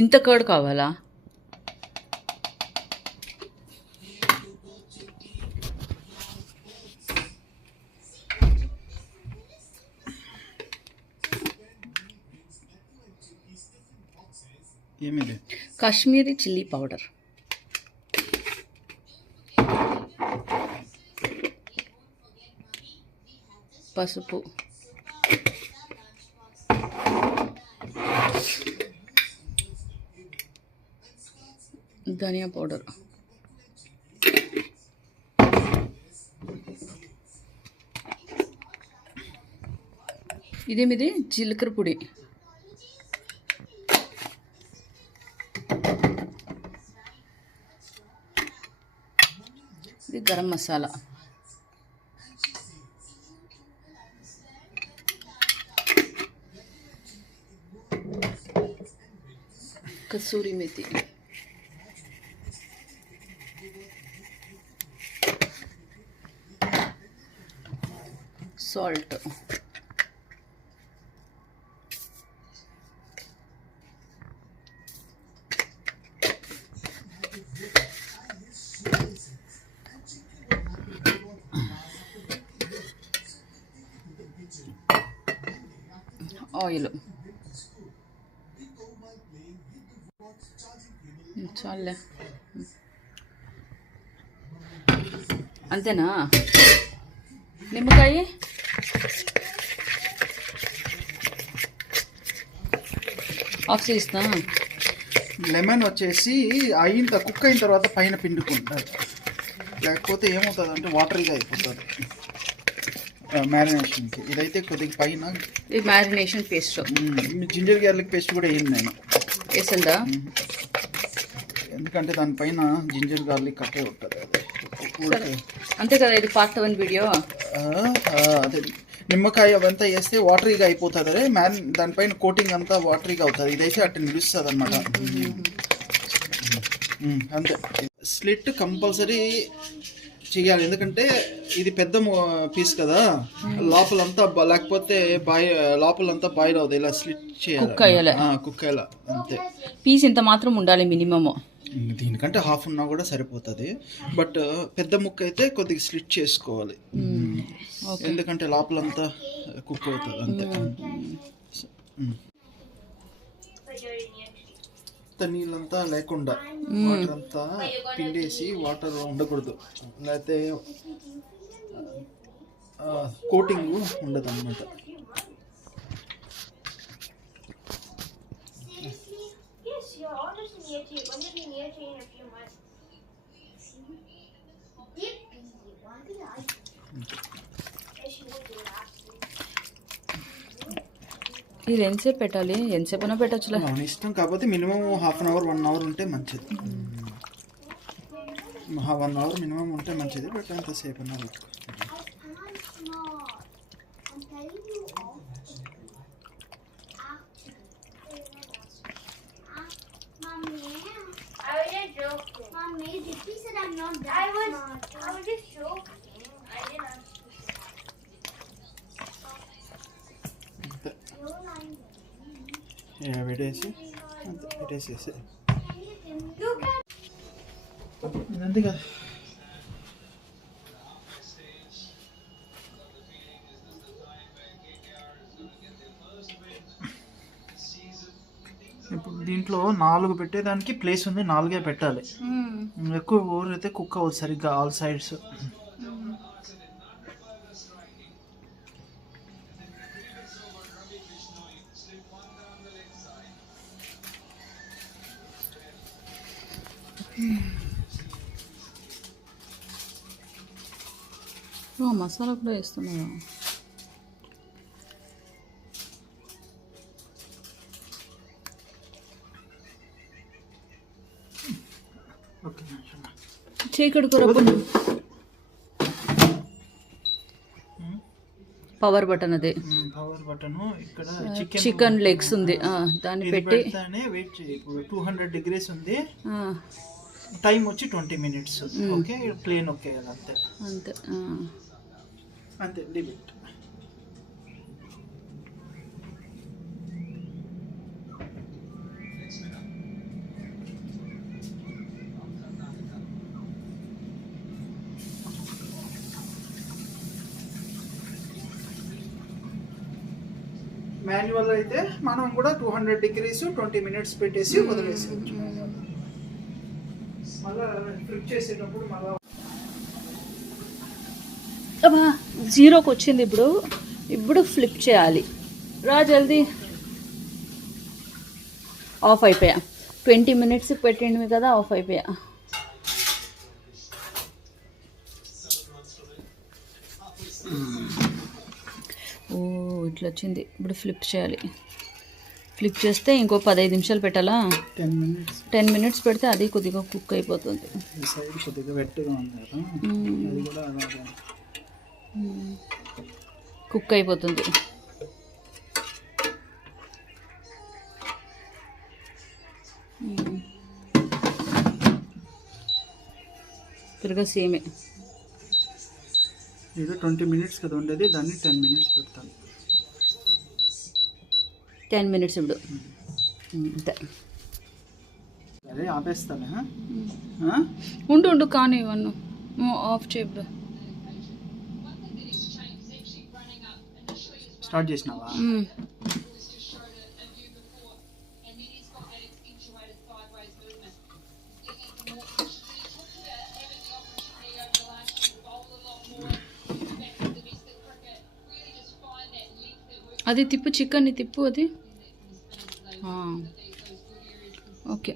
ఇంత కర్డ్ కావాలా? ఏమిది? Kashmiri chilli powder. పసుపు. ధనియా పౌడర్. ఇదేమిది? జీలకర్ర పొడి. ఇది గరం మసాలా. కసూరి మేతి. సాల్ట్. ఆయిల్. చాలే, అంతేనా? నిమ్మకాయ. ఆఫ్ చేస్తా. లెమన్ వచ్చేసి కుక్ అయిన తర్వాత పైన పిండుకుంటారు, లేకపోతే ఏమవుతుంది అంటే వాటరీగా అయిపోతుంది మ్యారినేషన్కి. ఇదైతే కొద్దిగా పైన ఇది marination paste. Ginger garlic paste కూడా వేయండి, నేను వేసిందా? ఎందుకంటే దానిపైన జింజర్ గార్లిక్ కట్టే ఉంటుంది. అంతే కదా, ఇది పార్ట్ 1 వీడియో. అదే నిమ్మకాయ అవంతా వేస్తే వాటరీగా అయిపోతుంది, అదే దానిపైన కోటింగ్ అంతా వాటరీగా అవుతుంది. ఇదైతే అట్లా నిలుస్తుంది అనమాట. అంతే. స్లిట్ కంపల్సరీ చేయాలి, ఎందుకంటే ఇది పెద్ద పీస్ కదా, లోపలంతా లేకపోతే లోపలంతా బాయిల్ అవుతుంది. ఇలా స్లిట్ చేయాలి, కుక్ అయ్యాలి అంతే. పీస్ ఇంత మాత్రం ఉండాలి మినిమమ్. దీనికంటే హాఫ్ ఉన్నా కూడా సరిపోతుంది, బట్ పెద్ద ముక్క అయితే కొద్దిగా స్లిట్ చేసుకోవాలి, ఎందుకంటే లోపలంతా కుక్ అవుతుంది అంతే. నీళ్ళంతా లేకుండా వాటర్ అంతా పిండేసి వాటర్ ఉండకూడదు, లేకపోతే కోటింగ్ ఉండదు అన్నమాట. ఇది ఎంతసేపు పెట్టాలి? ఎంతసేపు పెట్టచ్చులే, మన ఇష్టం. కాకపోతే minimum half an hour 1 hour ఉంటే మంచిది. 1 అవర్ మినిమం ఉంటే మంచిది, బట్ ఎంతసేపు అన్నా పెట్టుకో. పెట్టేసి అంతే, పెట్టేసేసి అంతే కదా. ఇప్పుడు దీంట్లో 4 పెట్టేదానికి ప్లేస్ ఉంది, 4 పెట్టాలి. ఎక్కువ ఓవర్ అయితే కుక్ అవ్వదు సరిగ్గా ఆల్ సైడ్స్. మసాలా కూడా వేస్తున్నావా? చీకటి కూర పవర్ బటన్, అదే పవర్ బటన్. ఇక్కడ చికెన్ లెగ్స్ ఉంది, దాన్ని పెట్టి వెయిట్ చేయి. ఇప్పుడు 200 degrees ఉంది, టైం వచ్చి 20 minutes. ఓకే, ప్లేన్ ఓకే కదా, అంతే అంతే అంతే. లిమిట్ మాన్యువల్ అయితే మనం కూడా 200 degrees 20 minutes పెట్టేసి వదిలేసేయచ్చు. మళ్ళీ ఫ్లిప్ చేసేటప్పుడు మళ్ళీ అబ్బా 0కి వచ్చింది. ఇప్పుడు ఫ్లిప్ చేయాలి. రా జల్దీ. ఆఫ్ అయిపోయా. 20 minutes పెట్టింది కదా, ఆఫ్ అయిపోయా. ఓ ఇట్లా వచ్చింది. ఇప్పుడు ఫ్లిప్ చేయాలి. ఫ్లిప్ చేస్తే ఇంకో 15 నిమిషాలు పెట్టాలా? 10 minutes పెడితే అది కొద్దిగా కుక్ అయిపోతుంది. సైడ్ కొద్దిగా వెట్టుగా ఉంది కదా, అది కూడా అలాగే కుక్ అయిపోతుంది. తిరగా సేమే. ఇది 20 minutes కదా ఉండేది, దాన్ని 10 minutes పెడతాను. 10 minutes ఇప్పుడు అంతే. అదే ఆపేస్తానే. ఉండు కానీ ఇవన్నీ ఆఫ్ చేయప్పుడు. స్టార్ట్ చేసినావా? అది తిప్పు, చికెన్ని తిప్పు. అది ఓకే.